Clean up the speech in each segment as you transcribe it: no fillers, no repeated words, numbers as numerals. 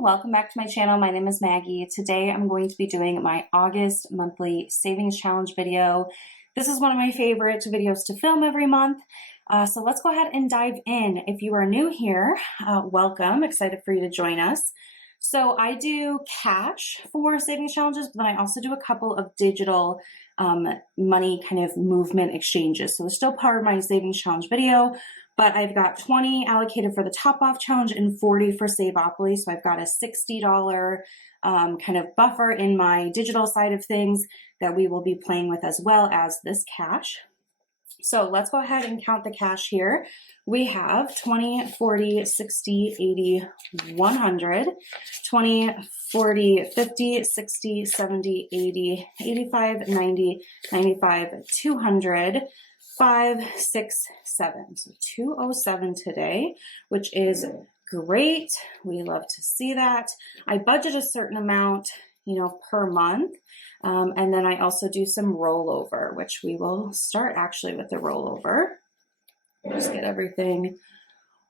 welcome back to my channel. My name is Maggie. Today I'm going to be doing my August monthly savings challenge video. This is one of my favorite videos to film every month. So let's go ahead and dive in. If you are new here, welcome. Excited for you to join us. So I do cash for savings challenges, but then I also do a couple of digital money kind of movement exchanges. So they're still part of my savings challenge video, but I've got 20 allocated for the top off challenge and 40 for Saveopoly. So I've got a $60 kind of buffer in my digital side of things that we will be playing with, as well as this cash. So let's go ahead and count the cash here. We have 20, 40, 60, 80, 100, 20, 40, 50, 60, 70, 80, 85, 90, 95, 200, 5, 6, 7. So 207 today, which is great. We love to see that. I budget a certain amount, per month. And then I also do some rollover, which we will start actually with the rollover. Just get everything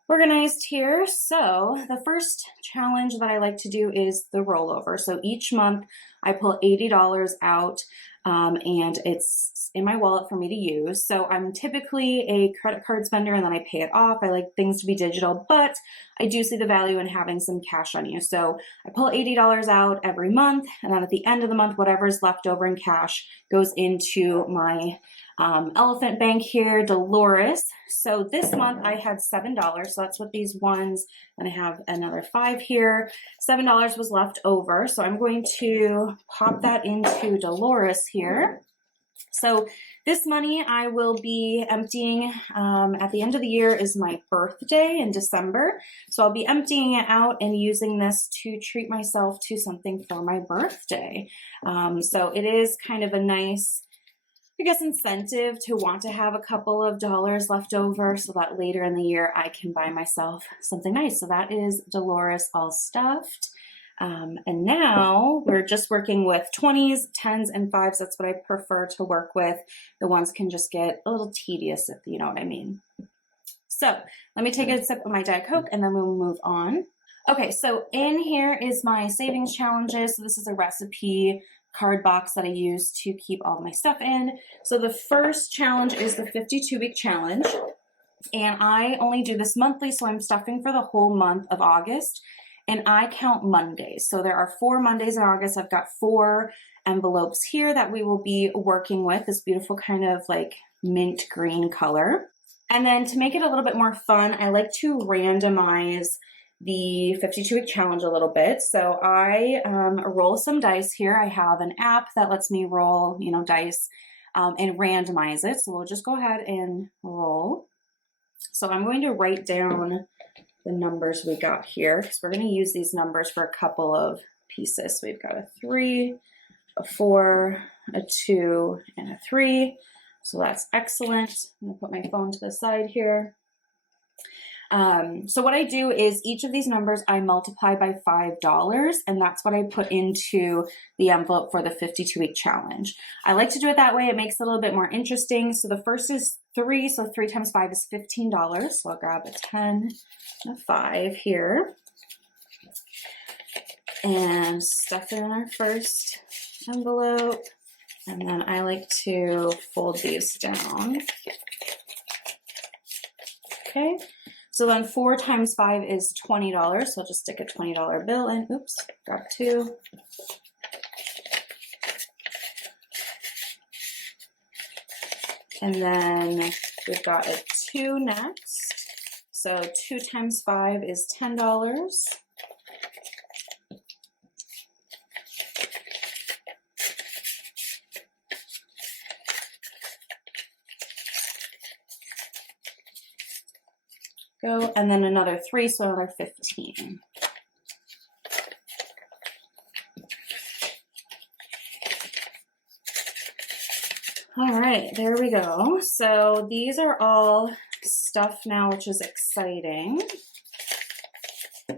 organized here. So the first challenge that I like to do is the rollover. So each month I pull $80 out and it's in my wallet for me to use. So I'm typically a credit card spender and then I pay it off. I like things to be digital, but I do see the value in having some cash on you. So I pull $80 out every month, and then at the end of the month, whatever's left over in cash goes into my elephant bank here, Dolores. So this month I had $7. So that's what these ones, and I have another 5 here. $7 was left over. So I'm going to pop that into Dolores here. So this money I will be emptying at the end of the year is my birthday in December. So I'll be emptying it out and using this to treat myself to something for my birthday. So it is kind of a nice, incentive to want to have a couple of dollars left over so that later in the year I can buy myself something nice. So that is Dolores all stuffed. And now we're just working with 20s, 10s, and 5s. That's what I prefer to work with. The ones can just get a little tedious, if you know what I mean. So let me take a sip of my Diet Coke and then we'll move on. Okay, so in here is my savings challenges. So this is a recipe card box that I use to keep all my stuff in. So the first challenge is the 52-week challenge. And I only do this monthly, so I'm stuffing for the whole month of August. And I count Mondays. So there are 4 Mondays in August. I've got 4 envelopes here that we will be working with, this beautiful kind of like mint green color. And then to make it a little bit more fun, I like to randomize the 52-week challenge a little bit. So I roll some dice here. I have an app that lets me roll, dice and randomize it. So we'll just go ahead and roll. So I'm going to write down the numbers we got here because we're going to use these numbers for a couple of pieces. So we've got a 3, a 4, a 2, and a 3. So that's excellent. I'm going to put my phone to the side here. So what I do is each of these numbers I multiply by $5, and that's what I put into the envelope for the 52-week challenge. I like to do it that way. It makes it a little bit more interesting. So the first is 3. So 3 times 5 is $15. So I'll grab a 10 and a 5 here and stuff it in our first envelope. And then I like to fold these down. Okay. So then 4 times 5 is $20. So I'll just stick a $20 bill in. Oops, grab 2. And then we've got a 2 next. So 2 times 5 is $10. Go, and then another 3, so another 15. All right, there we go. So these are all stuff now, which is exciting.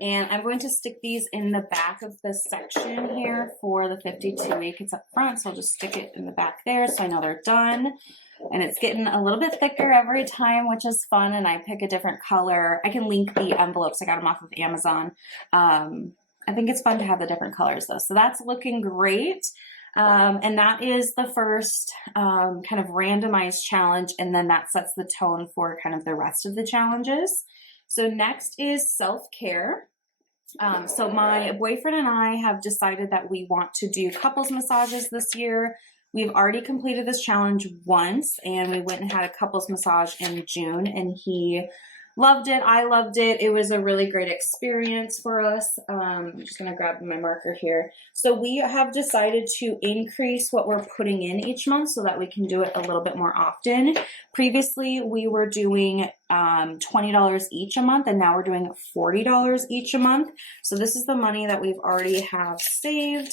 And I'm going to stick these in the back of this section here for the 52-week. It's up front, so I'll just stick it in the back there so I know they're done. And it's getting a little bit thicker every time, which is fun. And I pick a different color. I can link the envelopes. I got them off of Amazon. I think it's fun to have the different colors though. So that's looking great. And that is the first kind of randomized challenge, and then that sets the tone for kind of the rest of the challenges. So next is self-care. So my boyfriend and I have decided that we want to do couples massages this year. We've already completed this challenge once, and we went and had a couples massage in June, and he loved it. I loved it. It was a really great experience for us. I'm just going to grab my marker here. So we have decided to increase what we're putting in each month so that we can do it a little bit more often. Previously, we were doing $20 each a month, and now we're doing $40 each a month. So this is the money that we've already have saved.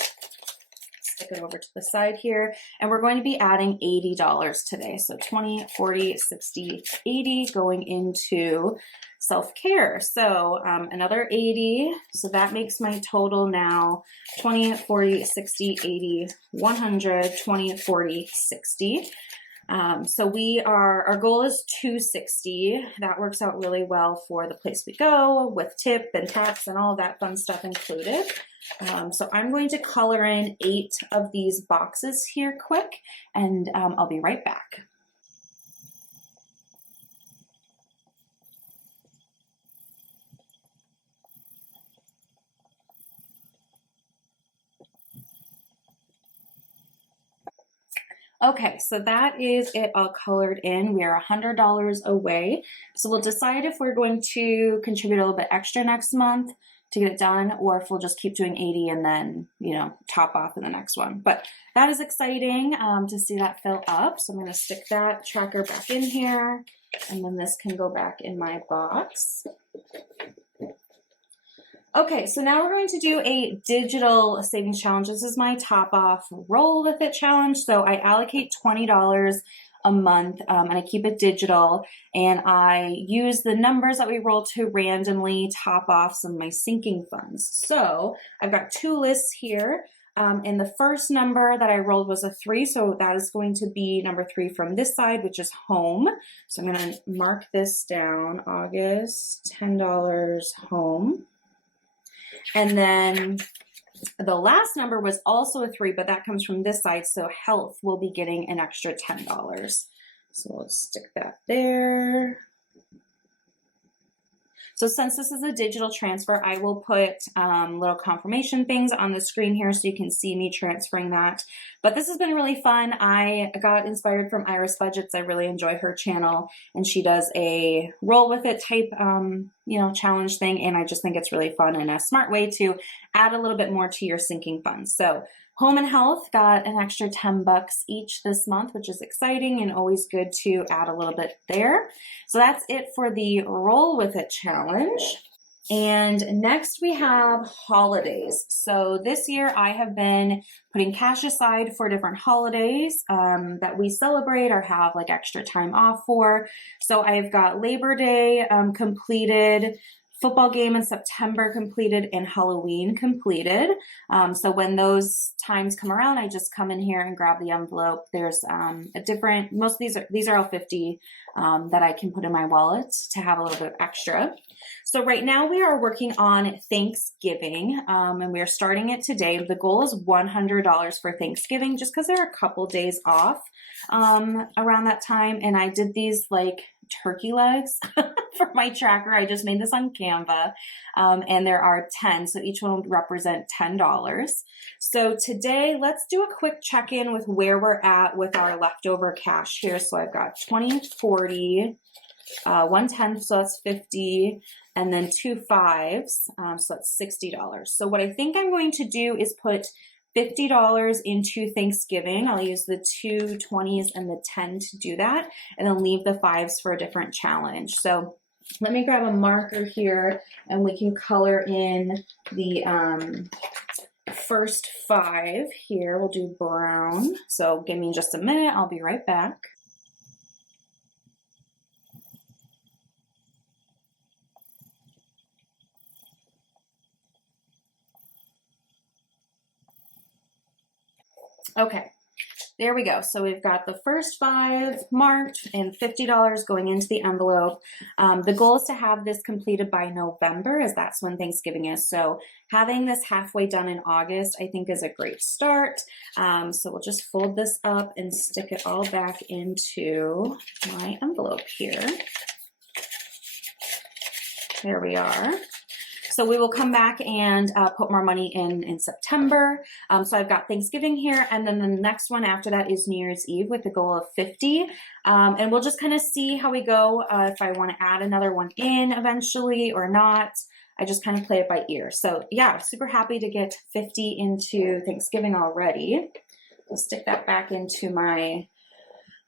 Stick it over to the side here, and we're going to be adding $80 today. So 20, 40, 60, 80 going into self-care. So another 80. So that makes my total now 20, 40, 60, 80, 100, 20, 40, 60. So our goal is 260. That works out really well for the place we go with tip and tax and all of that fun stuff included. So I'm going to color in 8 of these boxes here quick, and I'll be right back. Okay, so that is it all colored in. We are $100 away. So we'll decide if we're going to contribute a little bit extra next month to get it done, or if we'll just keep doing 80 and then, you know, top off in the next one. But that is exciting to see that fill up. So I'm going to stick that tracker back in here, and then this can go back in my box. Okay, so now we're going to do a digital savings challenge. This is my top off roll with it challenge. So I allocate $20 a month, and I keep it digital, and I use the numbers that we roll to randomly top off some of my sinking funds. So I've got 2 lists here, and the first number that I rolled was a 3, so that is going to be number 3 from this side, which is home. So I'm going to mark this down, August, $10 home. And then the last number was also a 3, but that comes from this side, so health will be getting an extra $10. So we'll stick that there. So since this is a digital transfer, I will put little confirmation things on the screen here so you can see me transferring that. But this has been really fun. I got inspired from Iris Budgets. I really enjoy her channel, and she does a roll with it type, you know, challenge thing. And I just think it's really fun and a smart way to add a little bit more to your sinking funds. So home and health got an extra $10 each this month, which is exciting and always good to add a little bit there. So that's it for the roll with it challenge. And next we have holidays. So this year I have been putting cash aside for different holidays that we celebrate or have like extra time off for. So I've got Labor Day completed, football game in September completed, and Halloween completed. So when those times come around, I just come in here and grab the envelope. There's a different, most of these are all 50 that I can put in my wallet to have a little bit extra. So right now we are working on Thanksgiving, and we are starting it today. The goal is $100 for Thanksgiving, just because there are a couple days off around that time. And I did these like turkey legs for my tracker. I just made this on Canva, and there are 10, so each one would represent $10. So today, let's do a quick check-in with where we're at with our leftover cash here. So I've got 20, 40, 1/10, so that's 50, and then 2 5s, so that's $60. So what I think I'm going to do is put $50 into Thanksgiving. I'll use the 2 20s and the 10 to do that, and then leave the 5s for a different challenge. So let me grab a marker here, and we can color in the first 5 here. We'll do brown. So give me just a minute. I'll be right back. Okay, There we go. So we've got the first 5 marked and $50 going into the envelope. The goal is to have this completed by November, as that's when Thanksgiving is. So having this halfway done in August, I think is a great start. So we'll just fold this up and stick it all back into my envelope here. There we are. So we will come back and put more money in September. So I've got Thanksgiving here, and then the next one after that is New Year's Eve with the goal of 50. And we'll just kind of see how we go, if I want to add another one in eventually or not. I just kind of play it by ear. So yeah, super happy to get 50 into Thanksgiving already. I'll stick that back into my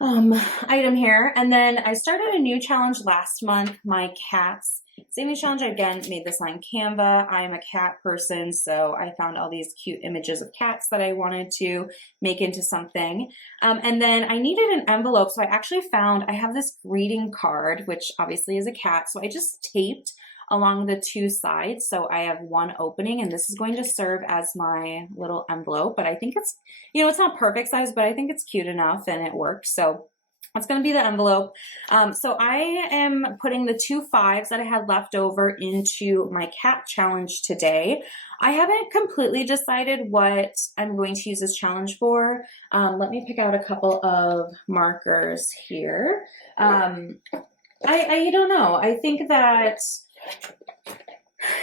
item here. And then I started a new challenge last month, my cats savings challenge. I again made this on Canva. I'm a cat person, so I found all these cute images of cats that I wanted to make into something. And then I needed an envelope, so I actually found, I have this greeting card, which obviously is a cat, so I just taped along the 2 sides. So I have one opening, and this is going to serve as my little envelope, but I think it's, you know, it's not perfect size, but I think it's cute enough and it works. So that's going to be the envelope. So I am putting the 2 5s that I had left over into my cat challenge today. I haven't completely decided what I'm going to use this challenge for. Let me pick out a couple of markers here. I don't know. I think that,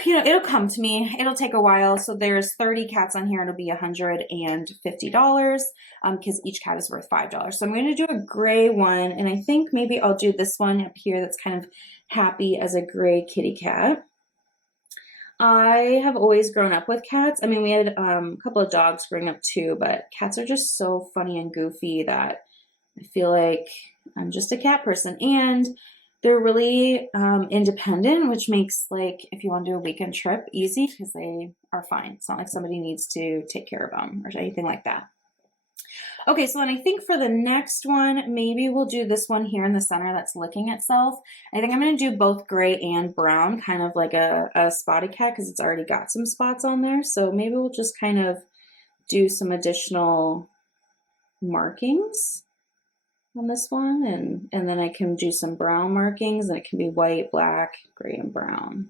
you know, it'll come to me. It'll take a while. So there's 30 cats on here. It'll be $150 because each cat is worth $5. So I'm going to do a gray one. And I think maybe I'll do this one up here that's kind of happy as a gray kitty cat. I have always grown up with cats. I mean, we had a couple of dogs growing up too, but cats are just so funny and goofy that I feel like I'm just a cat person. And they're really independent, which makes, like, if you want to do a weekend trip, easy because they are fine. It's not like somebody needs to take care of them or anything like that. Okay, so then I think for the next one, maybe we'll do this one here in the center that's licking itself. I think I'm going to do both gray and brown, kind of like a spotted cat because it's already got some spots on there. So maybe we'll just kind of do some additional markings on this one, and then I can do some brown markings, and it can be white, black, gray, and brown.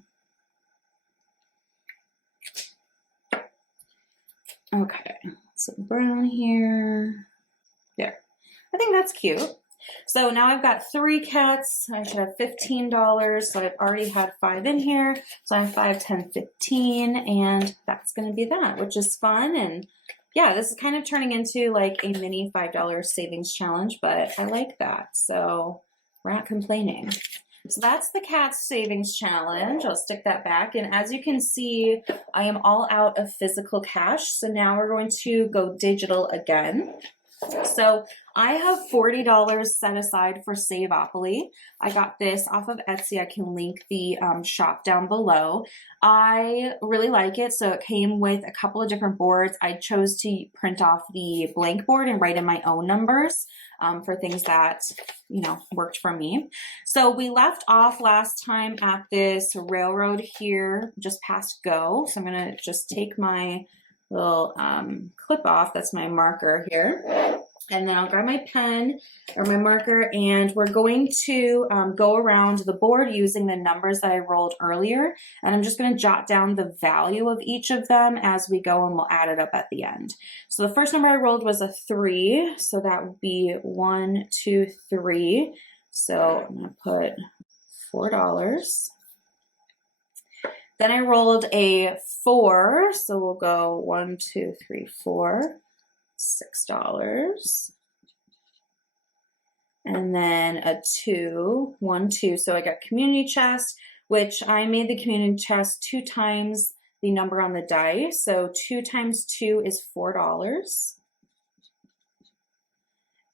Okay, so brown here. There. I think that's cute. So now I've got 3 cats. I should have $15. So I've already had 5 in here. So I have 5, 10, 15, and that's going to be that, which is fun. And yeah, this is kind of turning into like a mini $5 savings challenge, but I like that. So we're not complaining. So that's the cat savings challenge. I'll stick that back. And as you can see, I am all out of physical cash. So now we're going to go digital again. So I have $40 set aside for Saveopoly. I got this off of Etsy. I can link the shop down below. I really like it. So it came with a couple of different boards. I chose to print off the blank board and write in my own numbers for things that, you know, worked for me. So we left off last time at this railroad here just past Go. So I'm going to just take my little clip off. That's my marker here. And then I'll grab my pen or my marker, and we're going to go around the board using the numbers that I rolled earlier. And I'm just going to jot down the value of each of them as we go, and we'll add it up at the end. So the first number I rolled was a 3. So that would be 1, 2, 3. So I'm going to put $4. Then I rolled a 4, so we'll go 1, 2, 3, 4, $6. And then a 2, 1, 2. So I got community chest, which I made the community chest 2 times the number on the die. So 2 times 2 is $4.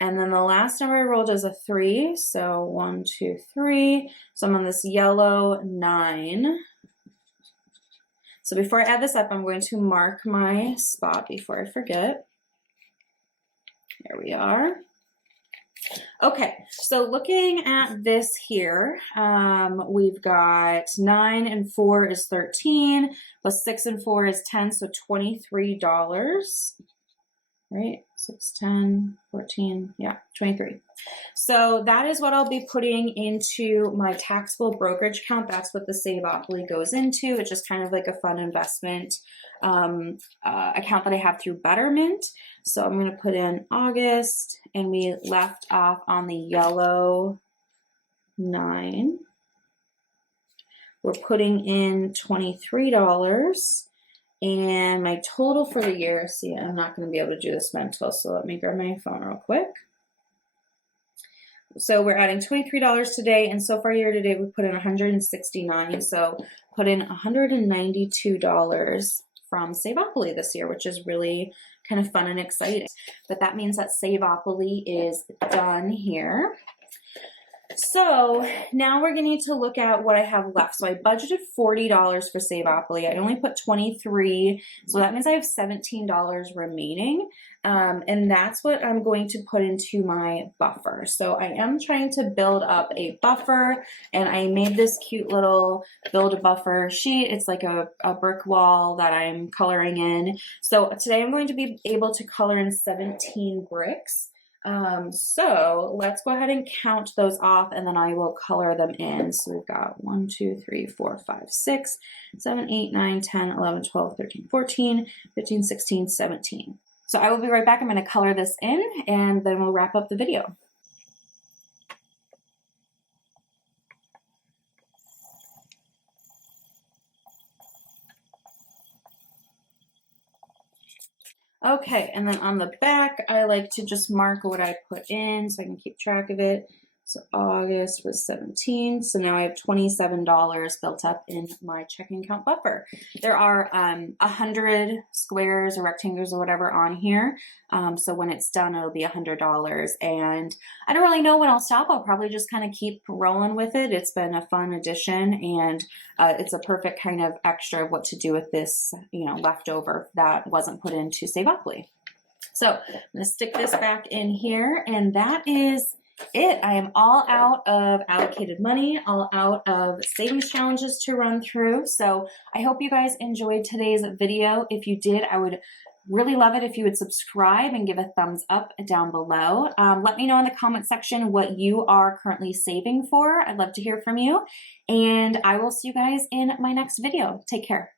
And then the last number I rolled is a 3. So 1, 2, 3. So I'm on this yellow 9. So before I add this up, I'm going to mark my spot before I forget. There we are. Okay, so looking at this here, we've got 9 and 4 is 13, plus 6 and 4 is 10, so $23. right? 6, 10, 14, yeah, 23. So that is what I'll be putting into my taxable brokerage account. That's what the Saveopoly goes into. It's just kind of like a fun investment account that I have through Betterment. So I'm going to put in August, and we left off on the yellow 9. We're putting in $23. And my total for the year, see, I'm not going to be able to do this mental, so let me grab my phone real quick. So we're adding $23 today, and so far year to date we put in $169. So put in $192 from Saveopoly this year, which is really kind of fun and exciting. But that means that Saveopoly is done here. So now we're going to need to look at what I have left. So I budgeted $40 for Saveopoly. I only put $23, so that means I have $17 remaining. And that's what I'm going to put into my buffer. So I am trying to build up a buffer, and I made this cute little build a buffer sheet. It's like a brick wall that I'm coloring in. So today I'm going to be able to color in 17 bricks. So let's go ahead and count those off, and then I will color them in. So we've got 1, 2, 3, 4, 5, 6, 7, 8, 9, 10, 11, 12, 13, 14, 15, 16, 17. So I will be right back. I'm going to color this in, and then we'll wrap up the video. Okay, and then on the back, I like to just mark what I put in so I can keep track of it. So August was 17, so now I have $27 built up in my checking account buffer. There are 100 squares or rectangles or whatever on here, so when it's done, it'll be $100, and I don't really know when I'll stop. I'll probably just kind of keep rolling with it. It's been a fun addition, and it's a perfect kind of extra of what to do with this, leftover that wasn't put into Saveopoly. So I'm going to stick this back in here, and that is it. I am all out of allocated money, all out of savings challenges to run through. So I hope you guys enjoyed today's video. If you did, I would really love it if you would subscribe and give a thumbs up down below. Let me know in the comment section what you are currently saving for. I'd love to hear from you, and I will see you guys in my next video. Take care.